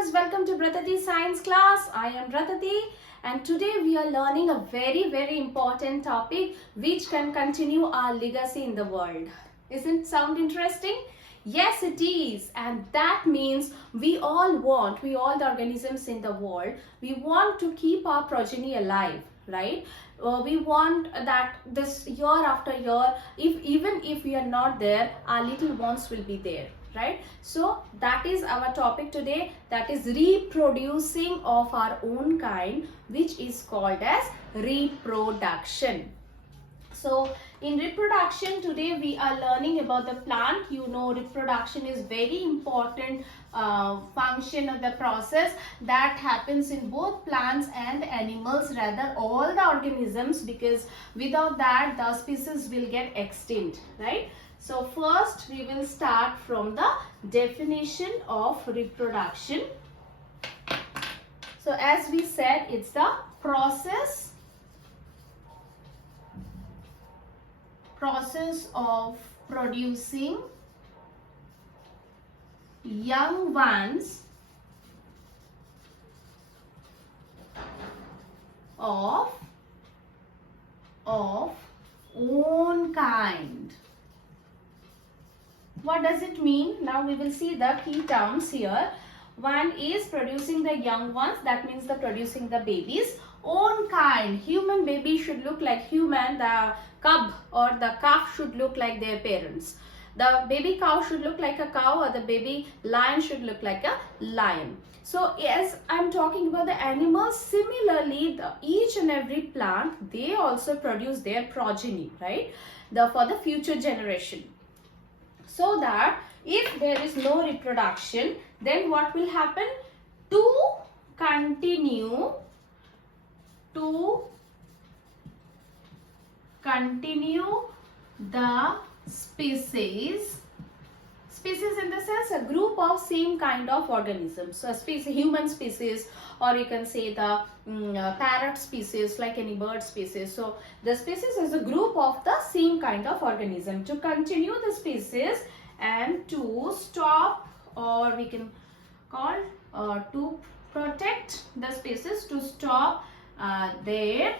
viewers, welcome to Bratatidey Science class. I am Bratatidey and today we are learning a very important topic which can continue our legacy in the world. Isn't it sound interesting? Yes, it is, and that means we all the organisms in the world, we want to keep our progeny alive, right? We want that this year after year, even if we are not there, our little ones will be there, right? So that is our topic today, that is reproducing of our own kind, which is called as reproduction. So in reproduction today we are learning about the plant. You know, reproduction is very important function of the process that happens in both plants and animals, rather all the organisms, because without that the species will get extinct, right? So first we will start from the definition of reproduction. So as we said, it's the process of producing young ones of own kind. What does it mean? Now we will see the key terms here. One is producing the young ones, that means the producing the babies. Own kind, human baby should look like human, the cub or the calf should look like their parents. The baby cow should look like a cow, or the baby lion should look like a lion. So as I'm talking about the animals, similarly each and every plant, they also produce their progeny, right? For the future generation. So that if there is no reproduction, then what will happen? To continue the species in the sense a group of same kind of organisms. So a species, human species, or you can say the parrot species, like any bird species. So the species is a group of the same kind of organism. To continue the species and to stop, or we can call to protect the species, to stop their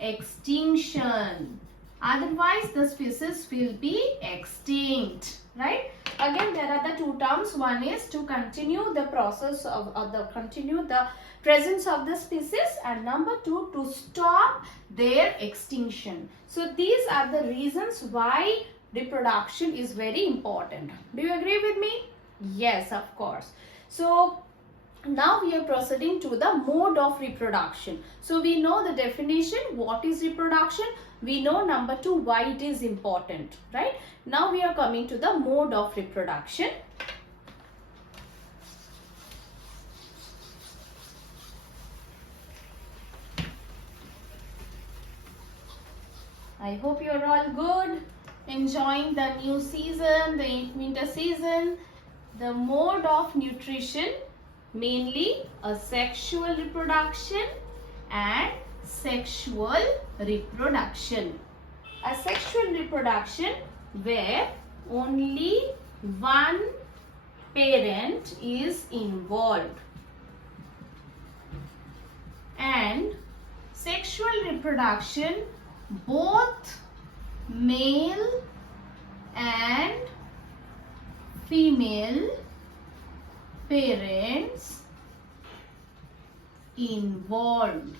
extinction. Otherwise the species will be extinct, right? Again, there are the two terms. One is to continue the process of continue the presence of the species, and number two, to stop their extinction. So these are the reasons why reproduction is very important. Do you agree with me? Yes, of course. So now we are proceeding to the mode of reproduction. So we know the definition, what is reproduction. We know number two, why it is important, right? Now we are coming to the mode of reproduction. I hope you are all good, enjoying the new season, the winter season. The mode of nutrition, mainly a sexual reproduction and sexual reproduction. A sexual reproduction where only one parent is involved, and sexual reproduction, both male and female parents involved.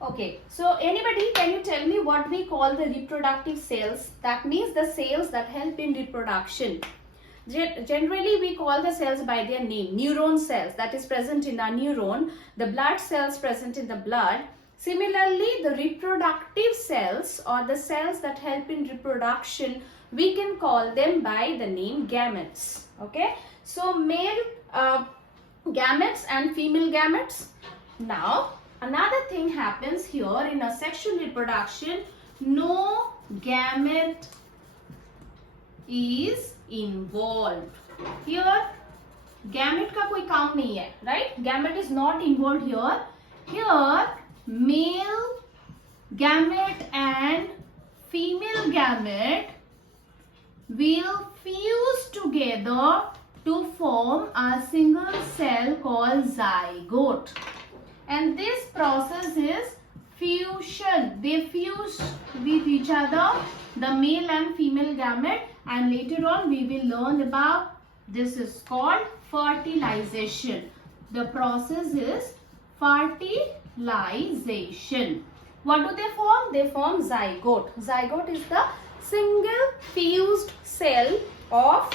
Okay, so anybody, can you tell me what we call the reproductive cells? That means the cells that help in reproduction. Generally we call the cells by their name. Neuron cells, that is present in our neuron. The blood cells present in the blood. Similarly, the reproductive cells, or the cells that help in reproduction, we can call them by the name gametes. Okay, so male gametes and female gametes. Now another thing happens here in a sexual reproduction, no gamete is involved. Here gamete का कोई काम नहीं है, right? Gamete is not involved here. Here male gamete and female gamete will fuse together to form a single cell called zygote. And this process is fusion. They fuse with each other, the male and female gamete, and later on we will learn about this is called fertilization. The process is fertilization. What do they form? They form zygote. Zygote is the single fused cell of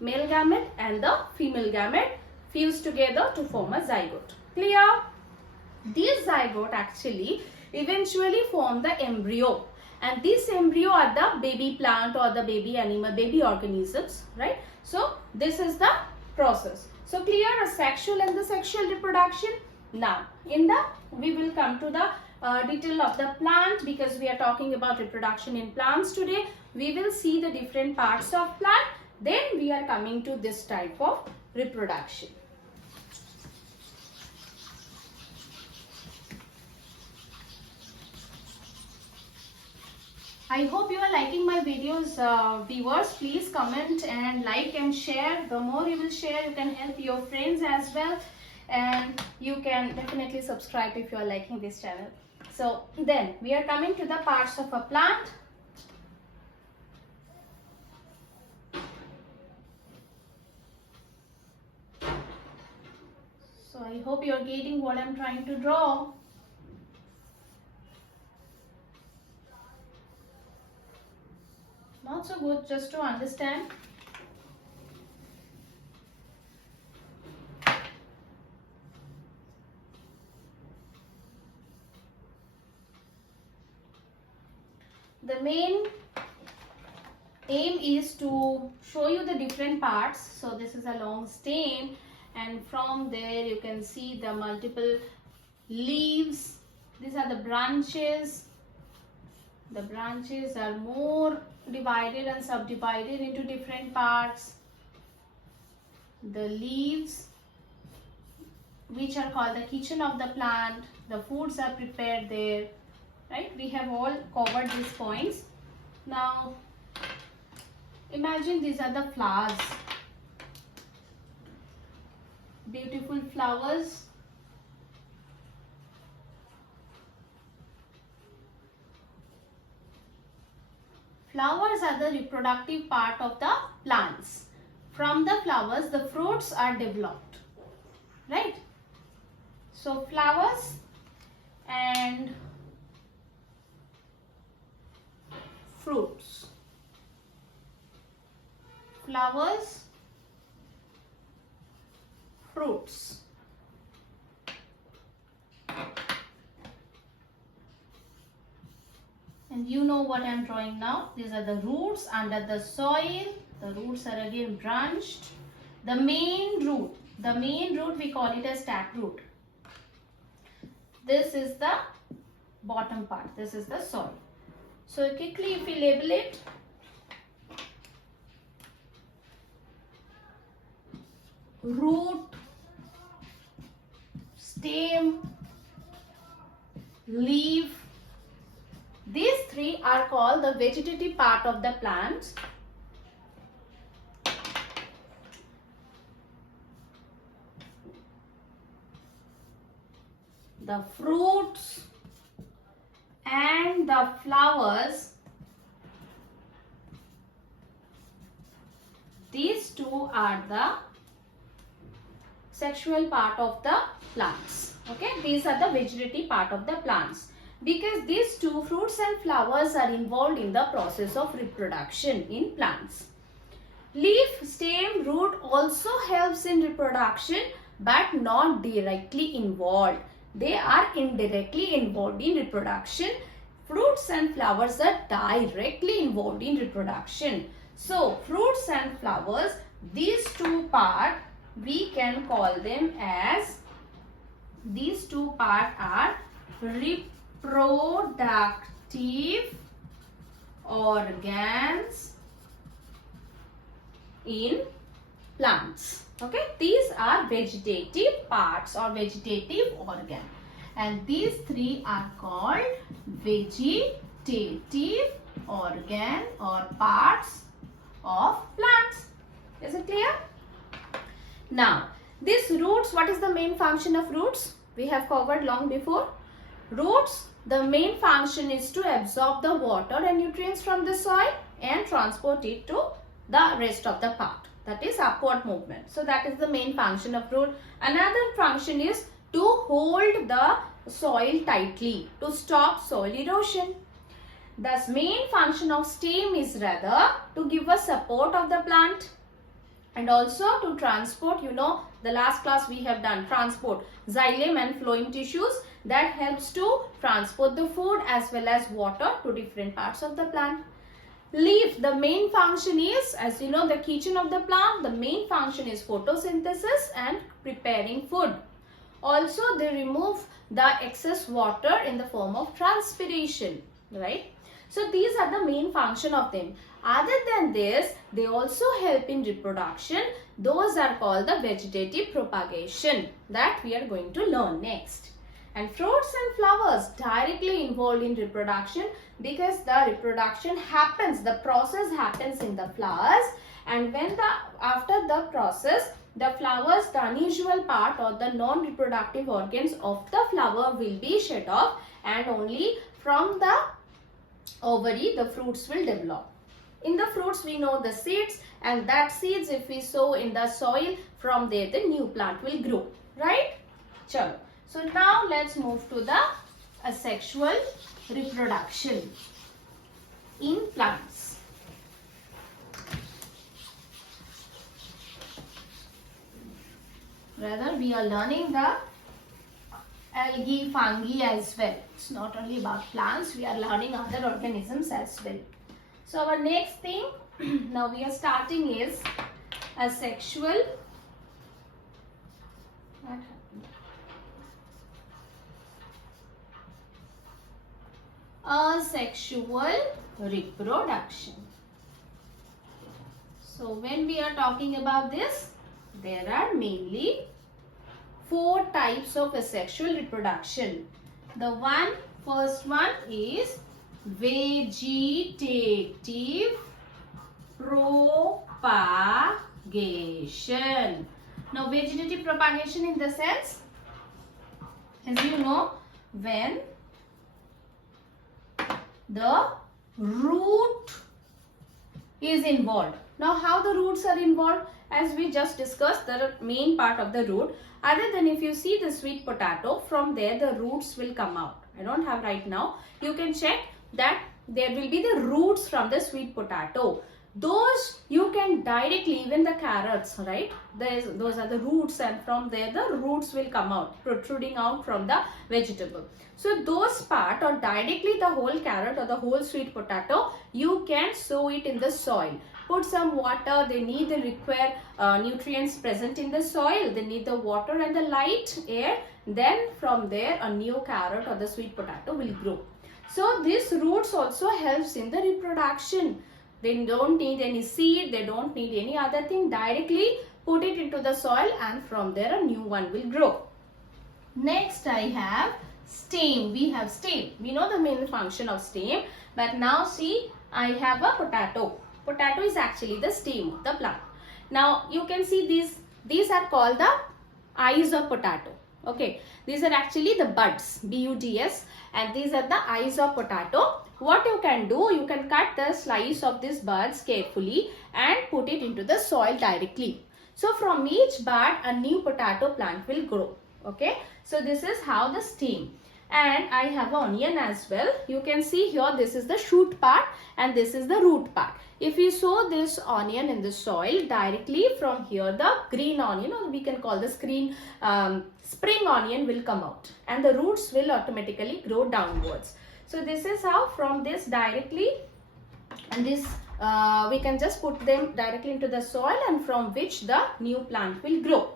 male gamete and the female gamete fused together to form a zygote. Clear? These zygote actually eventually form the embryo, and this embryo are the baby plant or the baby animal, baby organisms, right? So this is the process. So clear, a sexual and the sexual reproduction. Now we will come to the detail of the plant, because we are talking about reproduction in plants today. We will see the different parts of plant, then we are coming to this type of reproduction. I hope you are liking my videos, viewers. Please comment and like and share. The more you will share, you can help your friends as well, and you can definitely subscribe if you are liking this channel. So then we are coming to the parts of a plant. So I hope you are getting what I am trying to draw. Not so good, just to understand. The main aim is to show you the different parts. So this is a long stem, and from there you can see the multiple leaves. These are the branches. The branches are more divided and subdivided into different parts. The leaves, which are called the kitchen of the plant, the foods are prepared there, right? We have all covered these points. Now imagine these are the flowers, beautiful flowers. Flowers are the reproductive part of the plants. From the flowers, the fruits are developed, right? So flowers and fruits. Flowers, fruits. And you know what I am drawing now. These are the roots under the soil. The roots are again branched. The main root we call it as taproot. This is the bottom part. This is the soil. So quickly if we label it, root, stem, leaf. These three are called the vegetative part of the plant. The fruits and the flowers, these two are the sexual part of the plants. Okay, these are the vegetative part of the plants, because these two, fruits and flowers, are involved in the process of reproduction in plants. Leaf, stem, root also helps in reproduction, but not directly involved. They are indirectly involved in reproduction. Fruits and flowers are directly involved in reproduction. So fruits and flowers, these two parts, we can call them as, these two parts are reproductive organs in plants. Okay, these are vegetative parts or vegetative organ, and these three are called vegetative organ or parts of plants. Is it clear? Now, these roots, what is the main function of roots? We have covered long before. Roots, the main function is to absorb the water and nutrients from the soil and transport it to the rest of the part. That is upward movement. So that is the main function of root. Another function is to hold the soil tightly, to stop soil erosion. The main function of stem is rather to give a support of the plant and also to transport, the last class we have done transport, xylem and phloem tissues, that helps to transport the food as well as water to different parts of the plant. Leaf, the main function is, as you know, the kitchen of the plant, the main function is photosynthesis and preparing food. Also, they remove the excess water in the form of transpiration, right? So these are the main function of them. Other than this, they also help in reproduction. Those are called the vegetative propagation that we are going to learn next. And fruits and flowers directly involved in reproduction, because the reproduction happens, the process happens in the flowers, and when after the process, the flowers, the unusual part or the non-reproductive organs of the flower will be shed off, and only from the ovary the fruits will develop. In the fruits we know the seeds, and that seeds if we sow in the soil, from there the new plant will grow, right? Chalo. So now let's move to the asexual reproduction in plants. Rather, we are learning the algae, fungi as well. It's not only about plants, we are learning other organisms as well. So our next thing now we are starting is asexual. Asexual reproduction. So when we are talking about this, there are mainly 4 types of asexual reproduction. The first one is vegetative propagation. Now vegetative propagation in the sense, as you know, when the root is involved. Now how the roots are involved? As we just discussed, the main part of the root, other than if you see the sweet potato, from there the roots will come out. I don't have right now. You can check that there will be the roots from the sweet potato. Those you can directly, even the carrots, right? Those are the roots, and from there the roots will come out, protruding out from the vegetable. So those part, or directly the whole carrot or the whole sweet potato, you can sow it in the soil. Put some water, they require nutrients present in the soil, they need the water and the light, air, then from there a new carrot or the sweet potato will grow. So these roots also helps in the reproduction. They don't need any seed, they don't need any other thing, directly put it into the soil and from there a new one will grow. Next I have stem. We have stem. We know the main function of stem, but now see, I have a potato. Potato is actually the stem of the plant. Now you can see these are called the eyes of potato. Okay, these are actually the buds, buds, and these are the eyes of potato. What you can do, you can cut the slice of these buds carefully and put it into the soil directly. So from each bud a new potato plant will grow. Okay, so this is how the stem. And I have an onion as well. You can see here, this is the shoot part and this is the root part. If you sow this onion in the soil directly, from here the green onion, or we can call this green spring onion, will come out and the roots will automatically grow downwards. So this is how from this directly, and this we can just put them directly into the soil, and from which the new plant will grow.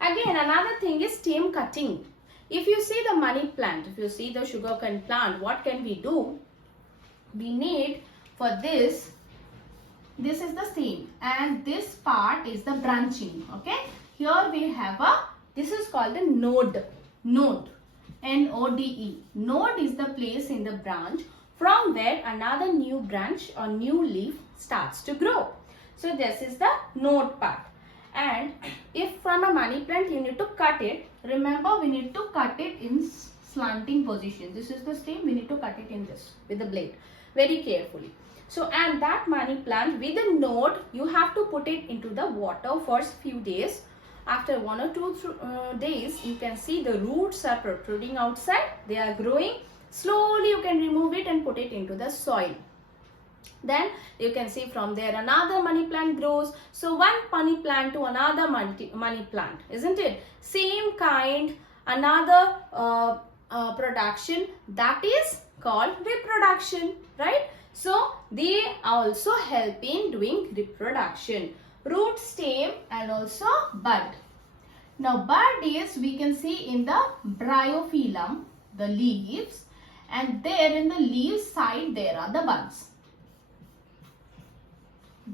Again, another thing is stem cutting. If you see the money plant, if you see the sugarcane plant, what can we do? We need for this is the stem, and this part is the branching. Okay, here we have this is called the node. N-O-D-E. Node is the place in the branch from where another new branch or new leaf starts to grow. So this is the node part. And if from a money plant you need to cut it, remember we need to cut it in slanting position. This is the stem, we need to cut it in this with the blade very carefully. So, and that money plant with a node, you have to put it into the water for few days. After 1 or 2 days, you can see the roots are protruding outside. They are growing. Slowly you can remove it and put it into the soil. Then you can see from there another money plant grows. So one money plant to another money plant, isn't it? Same kind, another production, that is called reproduction, right? So they also help in doing reproduction. Root, stem and also bud. Now bud is, we can see in the bryophyllum, the leaves, and there in the leaves side there are the buds.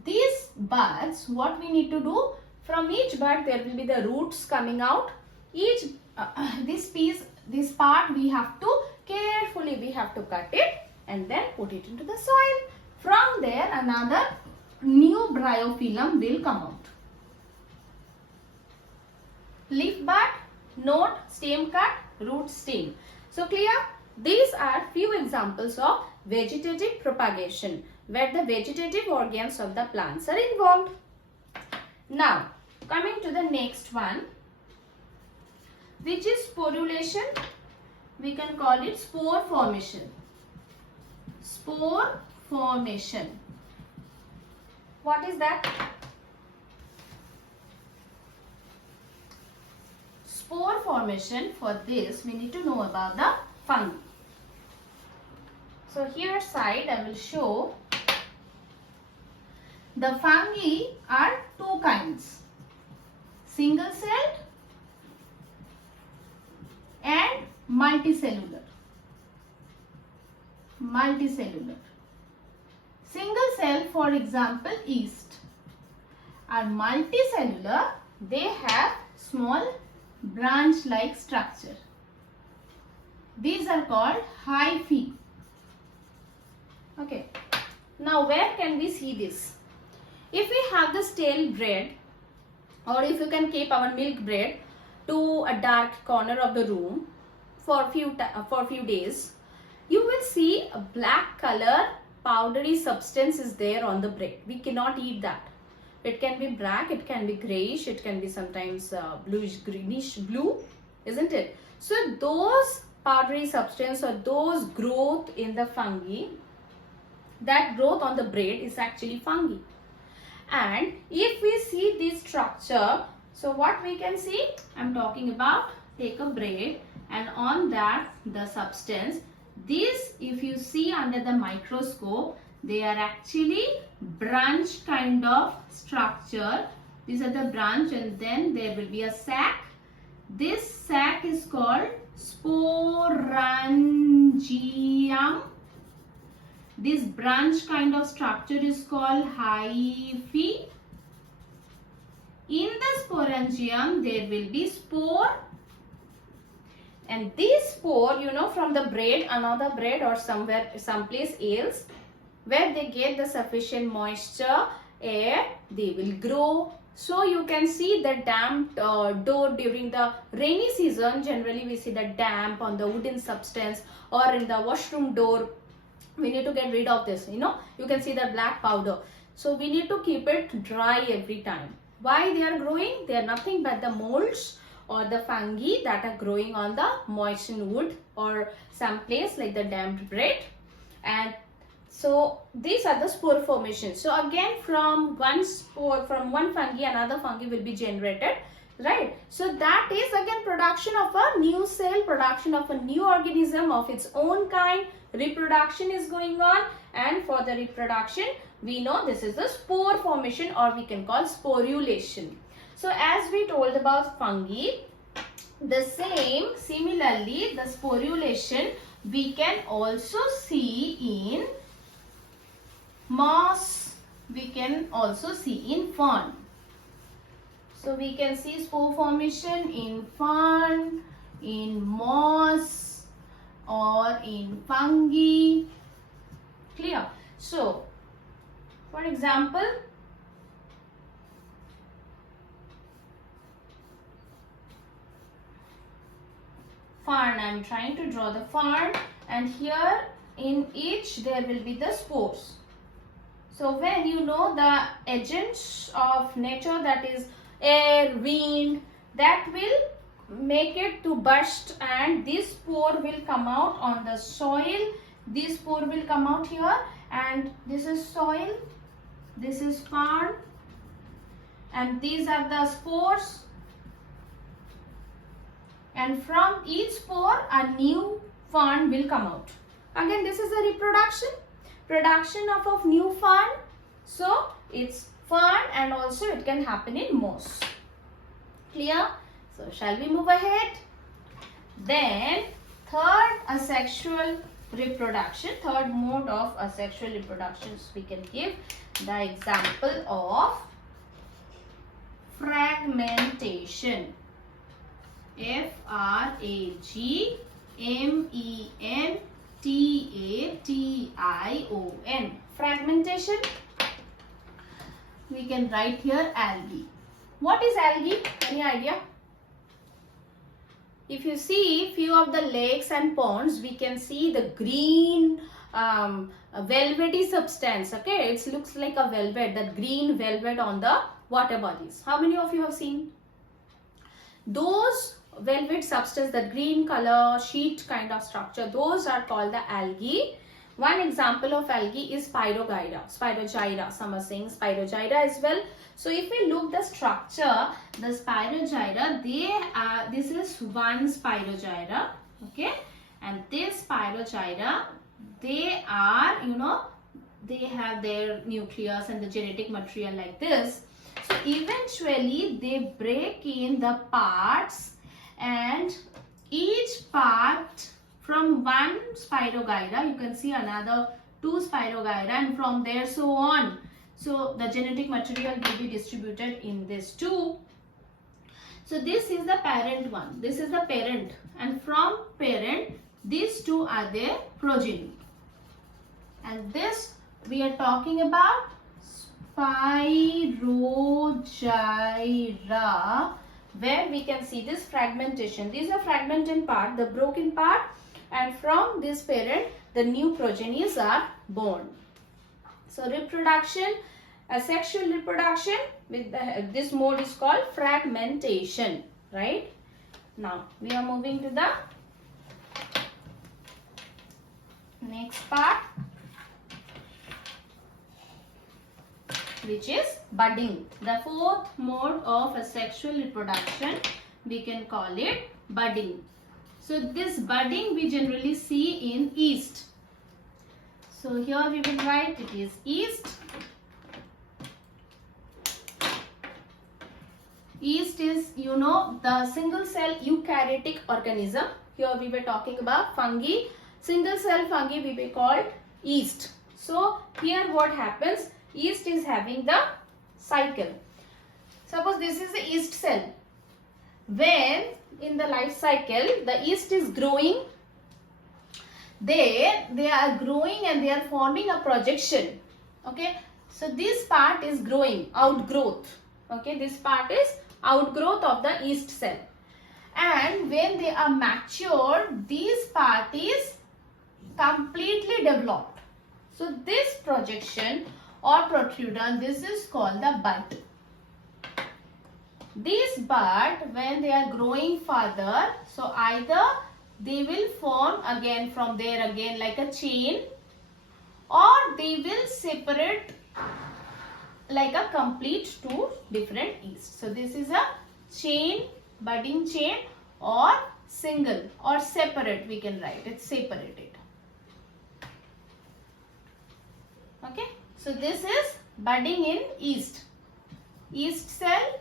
These buds, what we need to do, from each bud there will be the roots coming out. Each this part we have to carefully cut it and then put it into the soil. From there another new bryophyllum will come out. Leaf bud, node, stem cut, root, stem. So clear? These are few examples of vegetative propagation where the vegetative organs of the plants are involved. Now coming to the next one, which is sporulation. We can call it spore formation. Spore formation. What is that? Spore formation, for this we need to know about the fungi. So here side I will show the fungi are two kinds, single celled and multicellular. Single cell, for example, yeast, are multicellular. They have small branch-like structure. These are called hyphae. Okay. Now, where can we see this? If we have the stale bread, or if you can keep our milk bread to a dark corner of the room for a few days, you will see a black color powdery substance is there on the bread. We cannot eat that. It can be black, it can be grayish, it can be sometimes bluish, greenish blue, isn't it? So those powdery substance or those growth in the fungi, that growth on the bread is actually fungi. And if we see this structure, so what we can see, I'm talking about, take a bread and on that the substance, this if you see under the microscope, they are actually branch kind of structure. These are the branch and then there will be a sac. This sac is called sporangium. This branch kind of structure is called hyphae. In the sporangium there will be spore. And this spore, you know, from the bread, another bread or somewhere, someplace else, where they get the sufficient moisture, air, they will grow. So you can see the damp door during the rainy season. Generally we see the damp on the wooden substance or in the washroom door. We need to get rid of this, you know. You can see the black powder. So we need to keep it dry every time. Why they are growing? They are nothing but the molds or the fungi that are growing on the moistened wood or some place like the damped bread. And so these are the spore formations. So again from one spore, from one fungi another fungi will be generated, right? So that is again production of a new cell, production of a new organism of its own kind. Reproduction is going on, and for the reproduction we know this is the spore formation, or we can call sporulation. So as we told about fungi, similarly the sporulation we can also see in moss, we can also see in fern. So we can see spore formation in fern, in moss or in fungi. Clear? So for example, fern. I am trying to draw the fern, and here in each there will be the spores. So when you know the agents of nature, that is air, wind, that will make it to burst, and this spore will come out on the soil. This spore will come out here, and this is soil, this is fern, and these are the spores. And from each spore a new fern will come out. Again, this is a reproduction. Production of new fern. So it's fern, and also it can happen in moss. Clear? So shall we move ahead? Then third asexual reproduction, third mode of asexual reproductions, we can give the example of fragmentation. Fragmentation. Fragmentation. We can write here algae. What is algae? Any idea? If you see few of the lakes and ponds, we can see the green velvety substance. Okay, it looks like a velvet, that green velvet on the water bodies. How many of you have seen those velvet substance, that green color sheet kind of structure? Those are called the algae. One example of algae is Spirogyra. Some are saying Spirogyra as well. So if we look the structure, the Spirogyra, this is one Spirogyra, okay, and this Spirogyra, they are, they have their nucleus and the genetic material like this. So eventually they break in the parts, and each part from one Spirogyra, you can see another two Spirogyra, and from there so on. So the genetic material will be distributed in this two. So this is the parent one. This is the parent, and from parent these two are their progeny. And this we are talking about Spirogyra, where we can see this fragmentation. These are fragmented part, the broken part, and from this parent the new progenies are born. So reproduction, asexual reproduction with this mode is called fragmentation, right? Now we are moving to the next part, which is budding. The fourth mode of asexual reproduction, we can call it budding. So this budding we generally see in yeast. So here we will write it is yeast. Yeast is, the single cell eukaryotic organism. Here we were talking about fungi. Single cell fungi we will call yeast. So here what happens, yeast is having the cycle. Suppose this is a yeast cell. When in the life cycle the yeast is growing, they are growing and they are forming a projection. Okay, so this part is growing, outgrowth. Okay, this part is outgrowth of the yeast cell, and when they are mature, this part is completely developed. So this projection or protrusion, this is called the bud. This bud, when they are growing further, so either they will form again from there again like a chain, or they will separate like a complete two different yeast. So this is a chain, budding chain, or single or separate, we can write it separated. Okay, so this is budding in yeast. Yeast cell,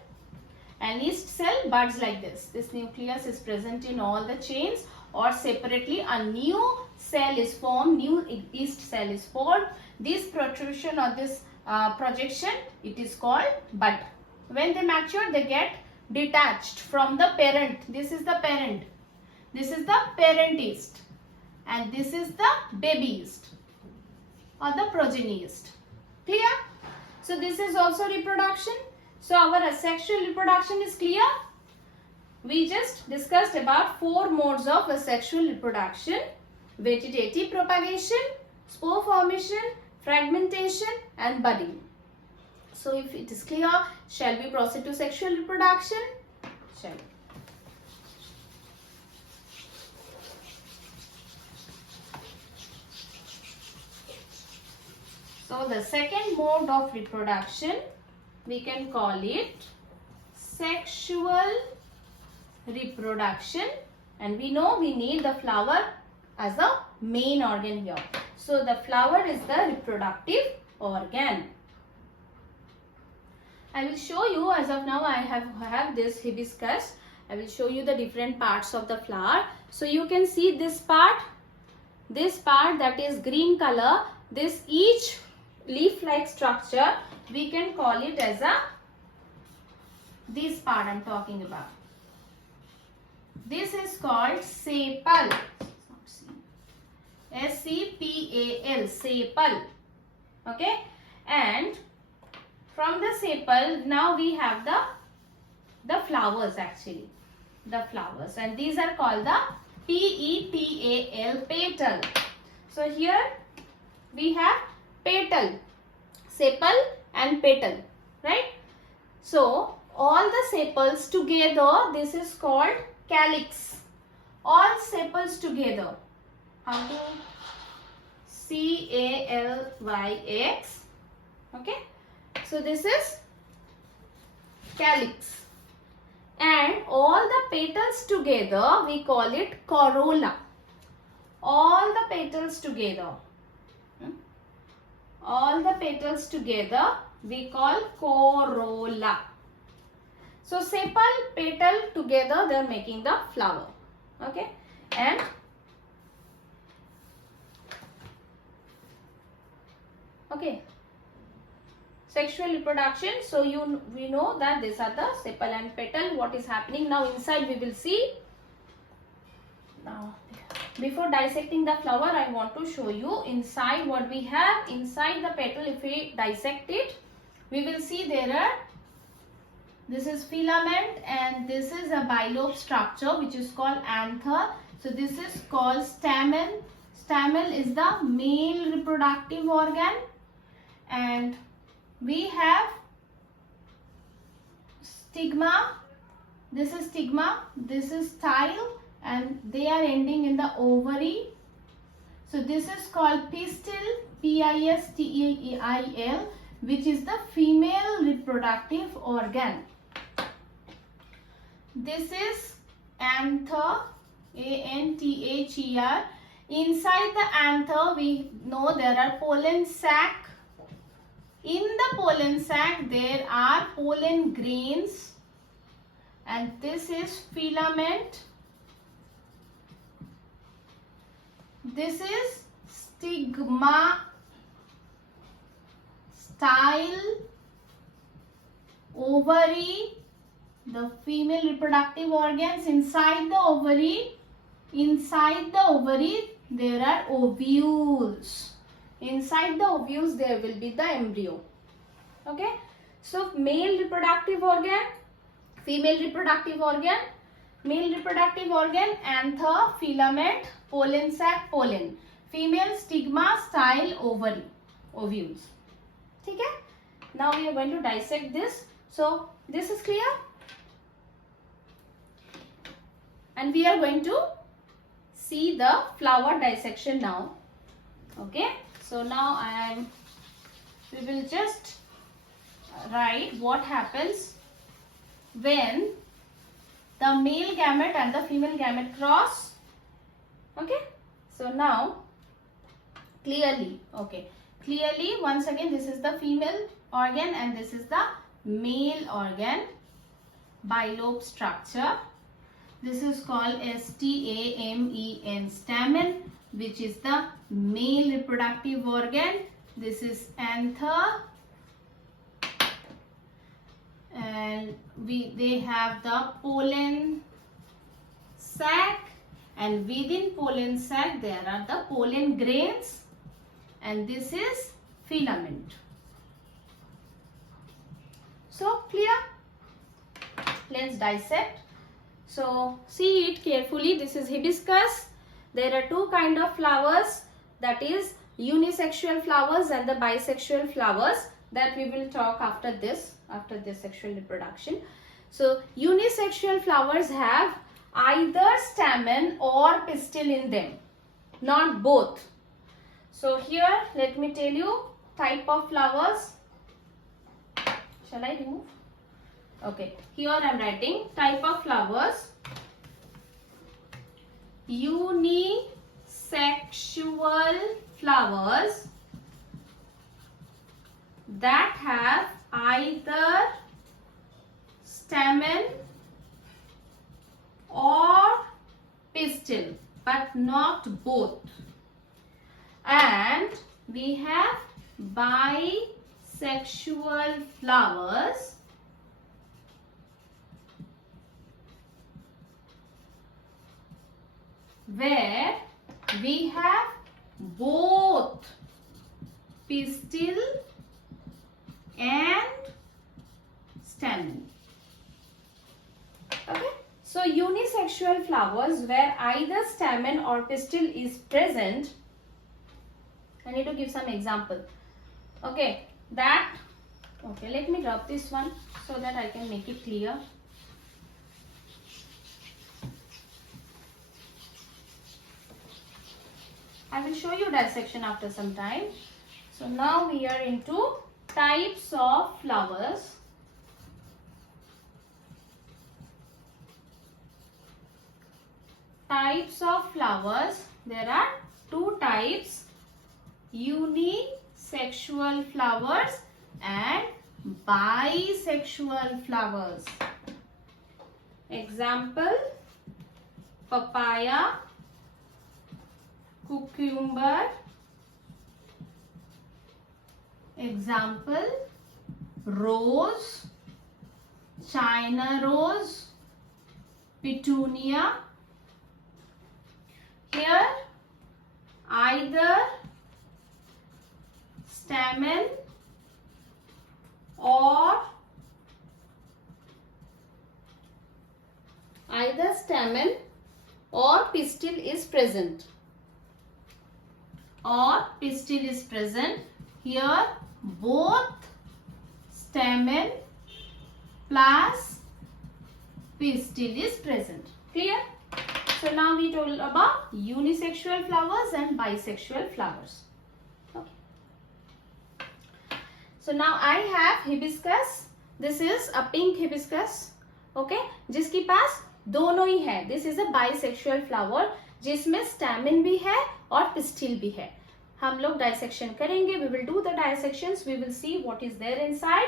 and yeast cell buds like this. This nucleus is present in all the chains, or separately a new cell is formed, new yeast cell is formed. This protrusion or this projection, it is called bud. When they mature, they get detached from the parent. This is the parent. This is the parent yeast, and this is the baby yeast or the progeny yeast. Clear? So this is also reproduction. So our asexual reproduction is clear. we just discussed about 4 modes of sexual reproduction: vegetative propagation, spore formation, fragmentation and budding. So if it is clear, shall we proceed to sexual reproduction? Shall we? So the second mode of reproduction, we can call it sexual reproduction, and we know we need the flower as a main organ here. So the flower is the reproductive organ. I will show you, as of now I have this hibiscus. I will show you the different parts of the flower. So you can see this part that is green color, this each leaf-like structure, we can call it as this part I am talking about. This is called sepal. S-E-P-A-L, sepal. Okay, and from the sepal now we have the flowers, actually the flowers, and these are called the P-E-T-A-L, petal. So here we have petal, sepal and petal, right? So all the sepals together, this is called calyx. All sepals together, how to C-A-L-Y-X, okay? So this is calyx, and all the petals together we call it corolla. All the petals together, all the petals together we call corolla. So sepal, petal together, they are making the flower. Okay, and okay, sexual reproduction. So we know that these are the sepal and petal. What is happening now inside, we will see. Now before dissecting the flower, I want to show you inside what we have. Inside the petal, if we dissect it, we will see this is filament, and this is a bilobe structure which is called anther. So this is called stamen. Stamen is the male reproductive organ, and we have stigma. This is stigma, this is style, and they are ending in the ovary. So this is called pistil, P-I-S-T-E-I-L, which is the female reproductive organ. This is anther, A-N-T-H-E-R. Inside the anther, we know there are pollen sac. In the pollen sac, there are pollen grains, and this is filament. This is stigma, style, ovary, the female reproductive organs. Inside the ovary, there are ovules. Inside the ovules, there will be the embryo. Okay, so male reproductive organ, female reproductive organ. Male reproductive organ, anther, filament, pollen sac, pollen. Female, stigma, style, ovary, ovules. Okay? Now we are going to dissect this. So this is clear, and we are going to see the flower dissection now. Okay, so now we will just write what happens when the male gamete and the female gamete cross. Okay, so now clearly, once again, this is the female organ and this is the male organ, bilobe structure. This is called S-T-A-M-E-N, stamen, which is the male reproductive organ. This is anther, and they have the pollen sac, and within pollen sac there are the pollen grains, and this is filament. So clear? Let's dissect. So see it carefully. This is hibiscus. There are two kind of flowers, that is unisexual flowers and the bisexual flowers, that we will talk after this sexual reproduction. So unisexual flowers have either stamen or pistil in them, not both. So here let me tell you type of flowers. Shall I remove? Okay, here I am writing type of flowers. Unisexual flowers that have either stamen or pistil, but not both. And we have bisexual flowers where we have both pistil and stamen. Okay, so unisexual flowers where either stamen or pistil is present. I need to give some example. Okay, let me drop this one so that I can make it clear. I will show you dissection after some time. So now we are into types of flowers. Types of flowers. There are two types: unisexual flowers and bisexual flowers. Example: papaya, cucumber. Example: rose, China rose, petunia. Here either stamen or pistil is present. Here both stamen plus pistil is present. Clear? So now we told about unisexual flowers and bisexual flowers. Okay. So now I have hibiscus. This is a pink hibiscus. Okay, जिसके पास दोनों ही है. This is a bisexual flower जिसमें stamen भी है और pistil भी है. हम लोग dissection करेंगे. We will do the dissections. We will see what is there inside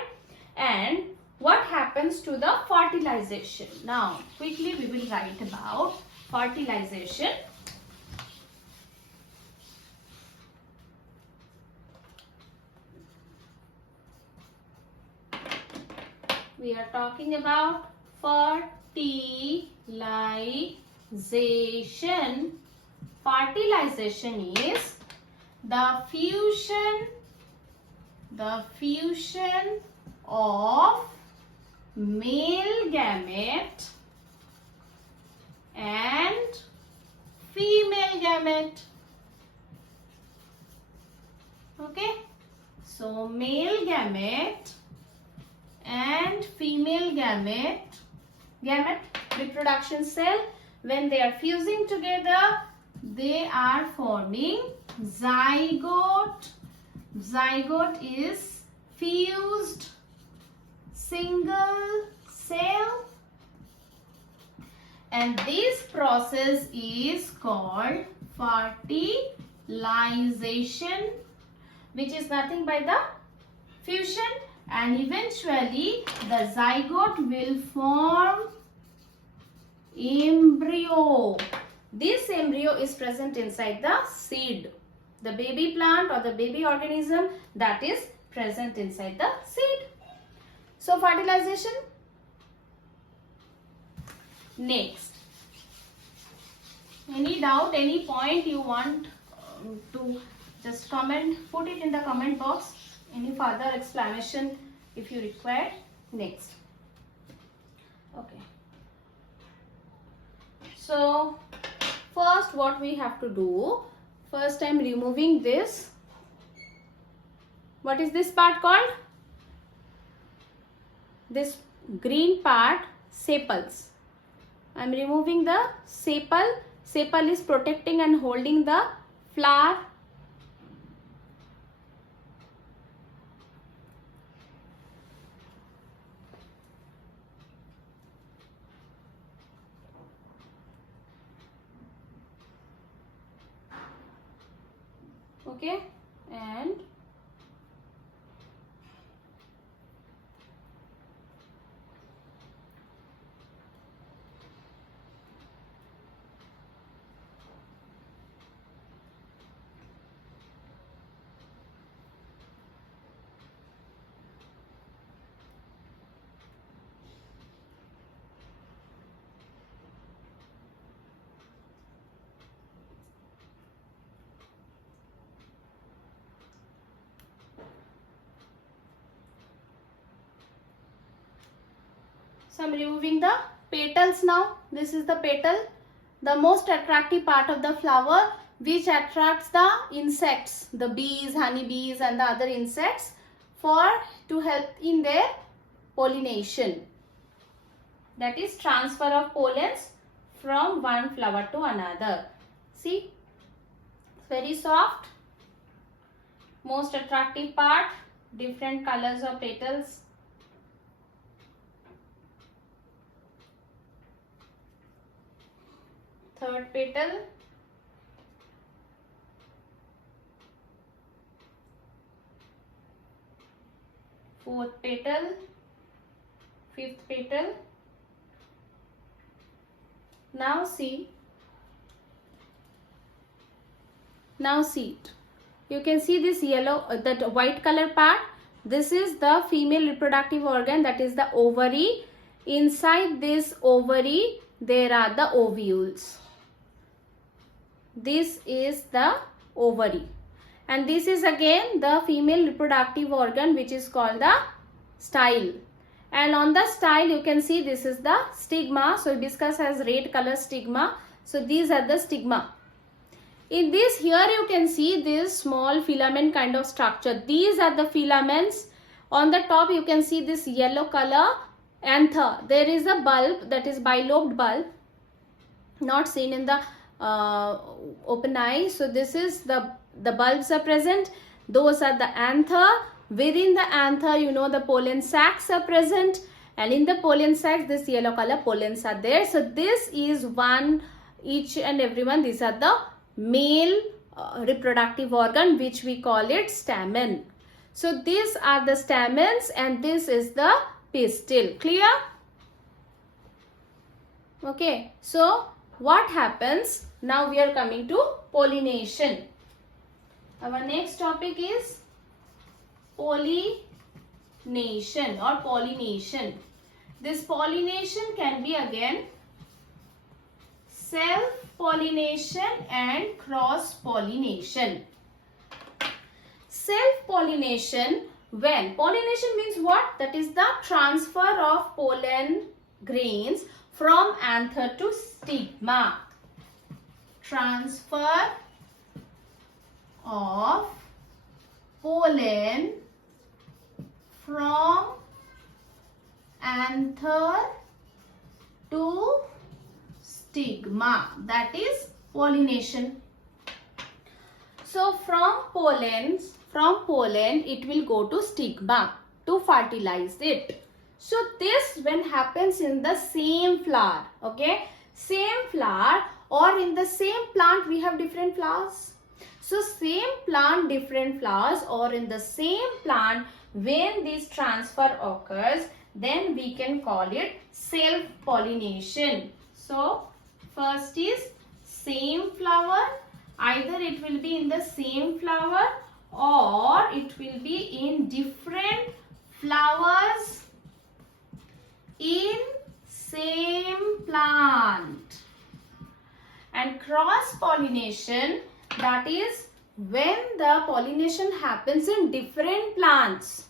and what happens to the fertilization. Now quickly we will write about fertilization. We are talking about fertilization. Fertilization is the fusion of male gamete and female gamete. Okay, so male gamete and female gamete, reproduction cell, when they are fusing together, they are forming zygote. Zygote is fused single cell, and this process is called fertilization, which is nothing but the fusion, and eventually the zygote will form embryo. This embryo is present inside the seed. The baby plant or the baby organism that is present inside the seed. So fertilization. Next, any doubt, any point you want to just comment, put it in the comment box. Any further explanation if you require. Next. Okay. So first what we have to do, first I am removing this. What is this part called? This green part, sepals. I am removing the sepal. Sepal is protecting and holding the flower. Okay, and so I am removing the petals now. This is the petal, the most attractive part of the flower, which attracts the insects, the bees, honeybees and the other insects to help in their pollination. That is transfer of pollens from one flower to another. See, very soft, most attractive part, different colors of petals. Third petal, fourth petal, fifth petal. Now see it. You can see this yellow, that white color part. This is the female reproductive organ, that is the ovary. Inside this ovary there are the ovules. This is the ovary, and this is again the female reproductive organ, which is called the style. And on the style you can see this is the stigma. So hibiscus has red color stigma. So these are the stigma. In this, here you can see this small filament kind of structure. These are the filaments. On the top you can see this yellow color anther. There is a bulb, that is bilobed bulb, not seen in the open eye. So this is the bulbs are present. Those are the anther. Within the anther, you know, the pollen sacs are present, and in the pollen sacs this yellow color pollens are there. So this is one, each and every one, these are the male reproductive organ, which we call it stamen. So these are the stamens and this is the pistil. Clear? Okay, so what happens? Now we are coming to pollination. Our next topic is pollination or pollination. This pollination can be again self-pollination and cross-pollination. Self-pollination, when pollination means what? That is the transfer of pollen grains from anther to stigma. Transfer of pollen from anther to stigma, that is pollination. So from pollen it will go to stigma to fertilize it. So this when happens in the same flower, okay, same flower, or in the same plant we have different flowers. So same plant, different flowers, or in the same plant, when this transfer occurs, then we can call it self-pollination. So first is same flower, either it will be in the same flower or it will be in different flowers in same plant. And cross-pollination, that is when the pollination happens in different plants.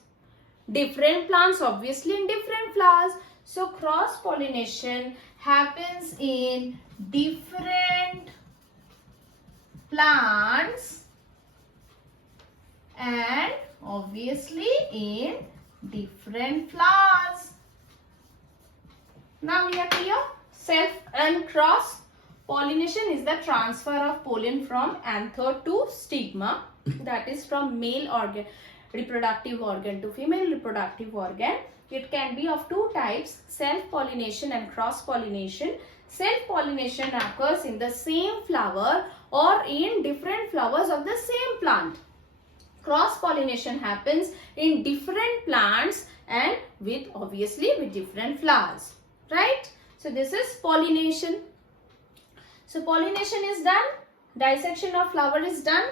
Different plants obviously in different flowers. So cross-pollination happens in different plants and obviously in different flowers. Now we are clear? Self and cross pollination is the transfer of pollen from anther to stigma, that is from male organ reproductive organ to female reproductive organ. It can be of two types, self-pollination and cross-pollination. Self-pollination occurs in the same flower or in different flowers of the same plant. Cross-pollination happens in different plants and obviously with different flowers. Right? So this is pollination. So pollination is done. Dissection of flower is done.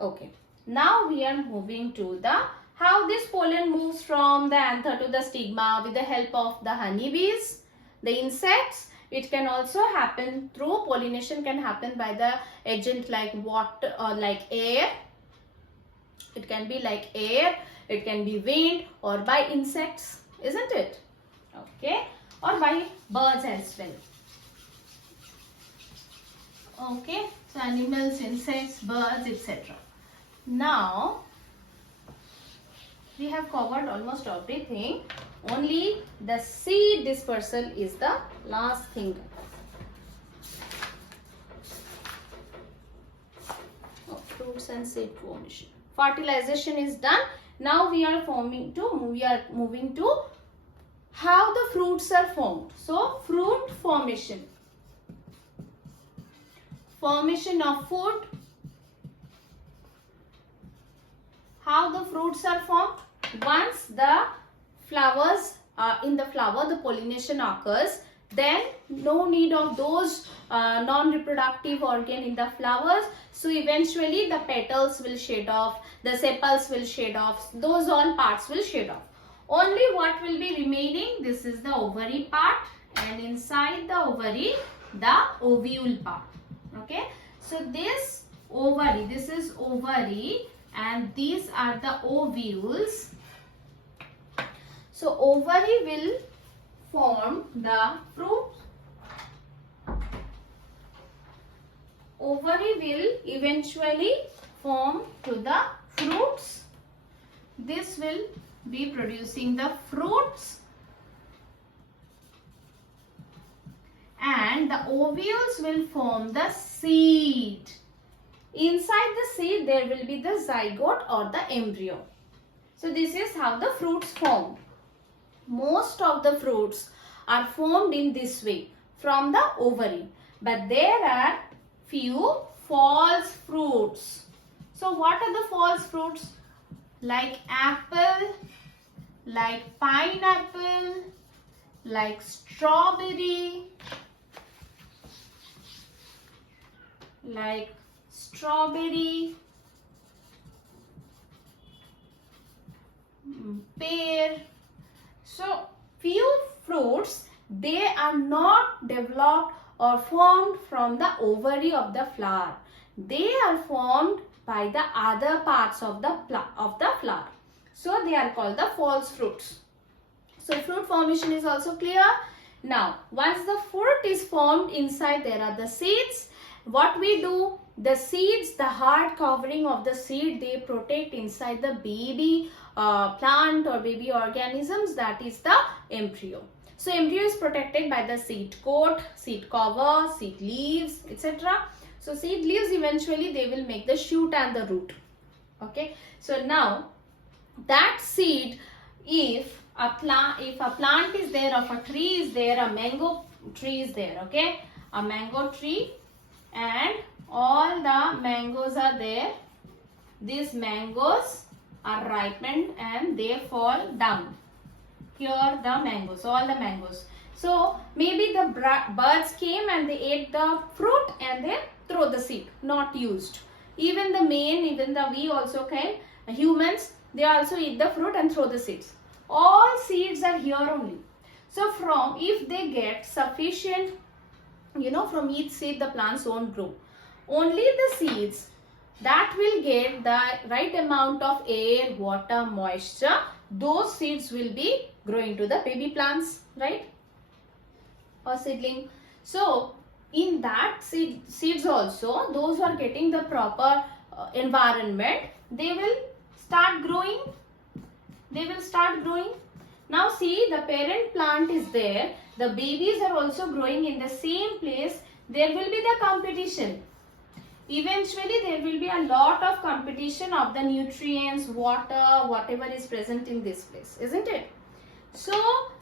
Okay. Now we are moving to the how this pollen moves from the anther to the stigma with the help of the honeybees, the insects. It can also happen through pollination can happen by the agent like water or like air. It can be like air, it can be wind or by insects, isn't it? Okay, or by birds as well. Okay, so animals, insects, birds, etc. Now we have covered almost everything. Only the seed dispersal is the last thing. Fruits and seed formation. Fertilization is done. Now we are moving to how the fruits are formed. So fruit formation. Formation of fruit. How the fruits are formed? Once the flowers in the flower the pollination occurs, then no need of those non-reproductive organ in the flowers. So eventually the petals will shed off, the sepals will shed off, those all parts will shed off. Only what will be remaining, this is the ovary part, and inside the ovary the ovule part. Okay, so this ovary, this is ovary and these are the ovules. So ovary will form the fruit. Ovary will eventually form to the fruits. This will be producing the fruits. And the ovules will form the seed. Inside the seed there will be the zygote or the embryo. So this is how the fruits form. Most of the fruits are formed in this way from the ovary. But there are few false fruits. So what are the false fruits? Like apple, like pineapple, like strawberry, pear. So few fruits, they are not developed or formed from the ovary of the flower. They are formed by the other parts of the flower. So they are called the false fruits. So fruit formation is also clear. Now once the fruit is formed, inside there are the seeds. What we do, the seeds, the hard covering of the seed, they protect inside the baby plant or baby organisms, that is the embryo. So embryo is protected by the seed coat, seed cover, seed leaves, etc. So seed leaves eventually they will make the shoot and the root. Okay. So now that seed, if a plant is there, of a tree is there, a mango tree is there, okay, a mango tree, and all the mangoes are there. These mangoes are ripened and they fall down. Here the mangoes, all the mangoes. So maybe the birds came and they ate the fruit and they throw the seed, not used. Even the we also can, humans, they also eat the fruit and throw the seeds. All seeds are here only. So if they get sufficient, from each seed the plants won't grow. Only the seeds that will get the right amount of air, water, moisture, those seeds will be growing to the baby plants, right? Or seedling. So in that seeds also, those who are getting the proper environment, they will start growing. Now see, the parent plant is there, the babies are also growing in the same place. There will be the competition. Eventually there will be a lot of competition of the nutrients, water, whatever is present in this place, isn't it? So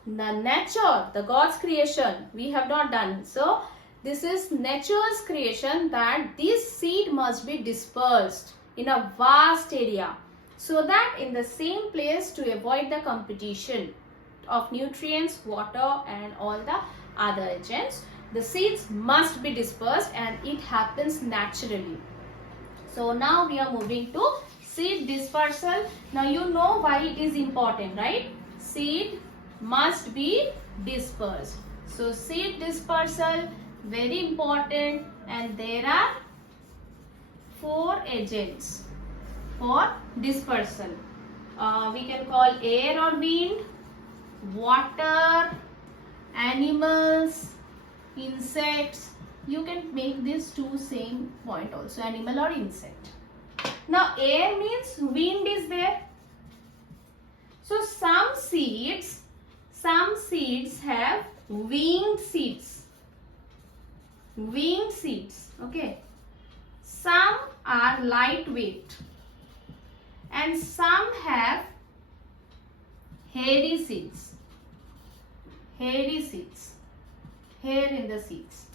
the nature, the God's creation, we have not done. So this is nature's creation, that this seed must be dispersed in a vast area, so that in the same place, to avoid the competition of nutrients, water and all the other agents, the seeds must be dispersed, and it happens naturally. So now we are moving to seed dispersal. Now you know why it is important, right? Seed must be dispersed. So seed dispersal, very important, and there are 4 agents for dispersal. We can call air or wind, water, animals, insects. You can make these 2 same point also, animal or insect. Now air means wind is there. So some seeds have winged seeds. Okay. Some are lightweight and some have hairy seeds. Hair in the seeds.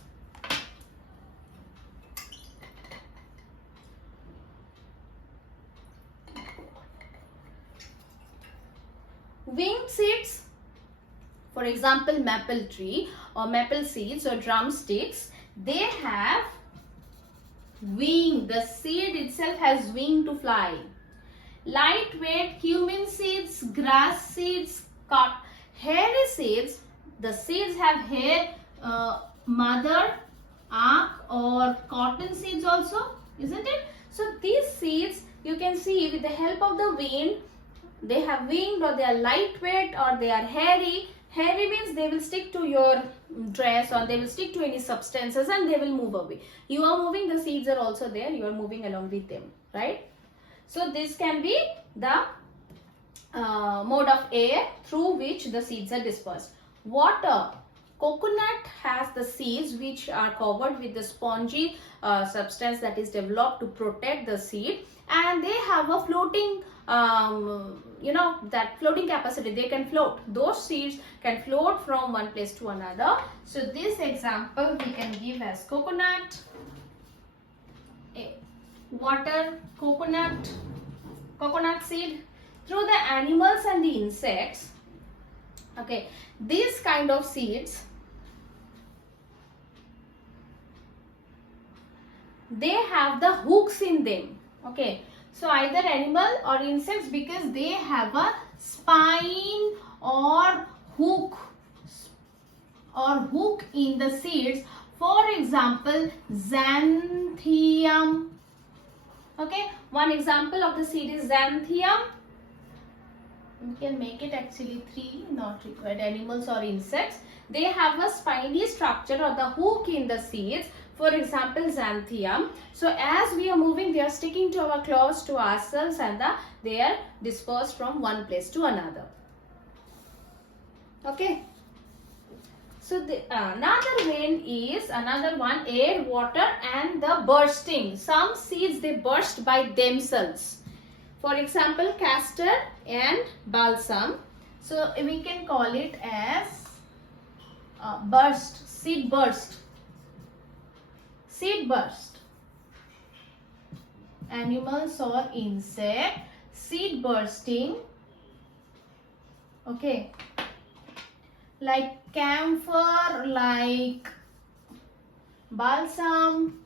Winged seeds, for example maple tree or maple seeds or drumsticks, they have wing. The seed itself has wing to fly. Lightweight cumin seeds, grass seeds, hairy seeds, the seeds have hair, mother, ark or cotton seeds also, isn't it? So these seeds, you can see with the help of the wind, they have winged, or they are lightweight, or they are hairy. Hairy means they will stick to your dress, or they will stick to any substances and they will move away. You are moving, the seeds are also there, you are moving along with them, right? So this can be the mode of air through which the seeds are dispersed. Water. Coconut has the seeds which are covered with the spongy substance that is developed to protect the seed, and they have a floating that floating capacity. They can float. Those seeds can float from one place to another. So this example we can give as coconut, water, coconut seed. Through the animals and the insects, okay, these kind of seeds, they have the hooks in them. Okay, so either animal or insects, because they have a spine or hook in the seeds. For example, xanthium. Okay, one example of the seed is xanthium. We can make it actually 3, not required. Animals or insects, they have a spiny structure or the hook in the seeds. For example, xanthium. So as we are moving, they are sticking to our claws, to ourselves, and they are dispersed from one place to another. Okay. So another one, air, water and the bursting. Some seeds, they burst by themselves. For example, castor and balsam. So we can call it as seed burst. Animals or insect, seed bursting. Okay. Like camphor, like balsam.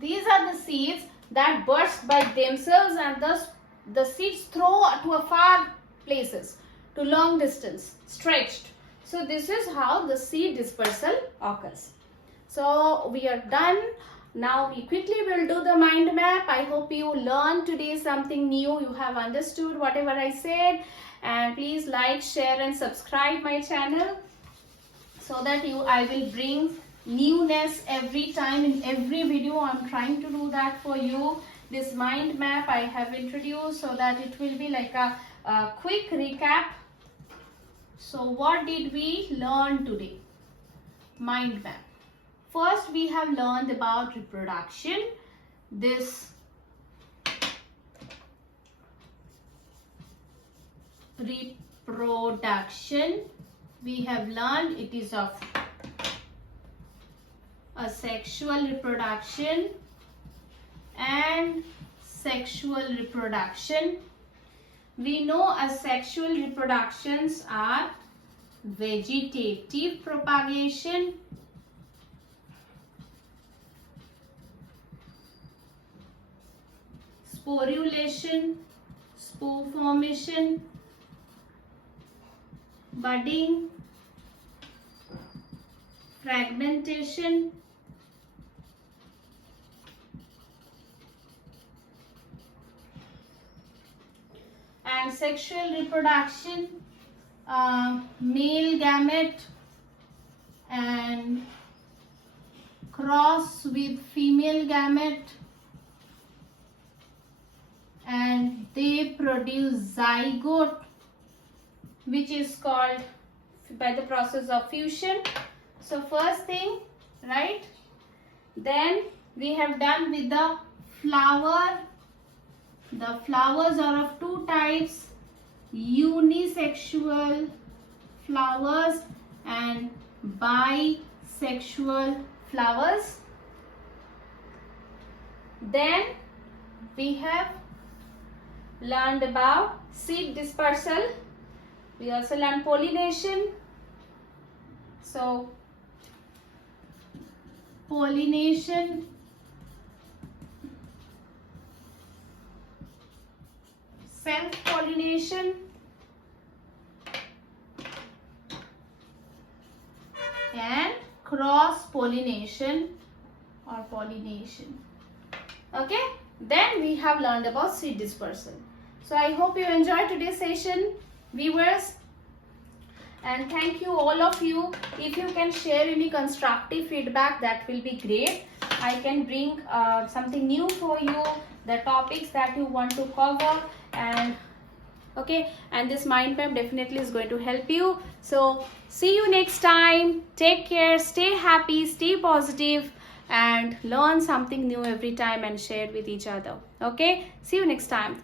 These are the seeds that burst by themselves, and thus the seeds throw to a far places, to long distance, stretched. So this is how the seed dispersal occurs. So we are done. Now we quickly will do the mind map. I hope you learned today something new. You have understood whatever I said. And please like, share and subscribe my channel so that I will bring newness every time in every video. I'm trying to do that for you. This mind map I have introduced so that it will be like a quick recap. So what did we learn today? Mind map. First we have learned about reproduction. This reproduction we have learned it is of asexual reproduction and sexual reproduction. We know asexual reproductions are vegetative propagation, sporulation, spore formation, budding, fragmentation, and sexual reproduction, male gamete and cross with female gamete, and they produce zygote, which is called by the process of fusion. So first thing, right? Then we have done with the flower. The flowers are of two types, unisexual flowers and bisexual flowers. Then we have learned about seed dispersal. We also learned pollination. So pollination, self-pollination, and cross-pollination or pollination. Okay, then we have learned about seed dispersal. So I hope you enjoyed today's session, viewers, and thank you all of you. If you can share any constructive feedback, that will be great. I can bring something new for you, the topics that you want to cover, and okay, and this mind map definitely is going to help you. So see you next time. Take care, stay happy, stay positive, and learn something new every time and share it with each other. Okay, see you next time.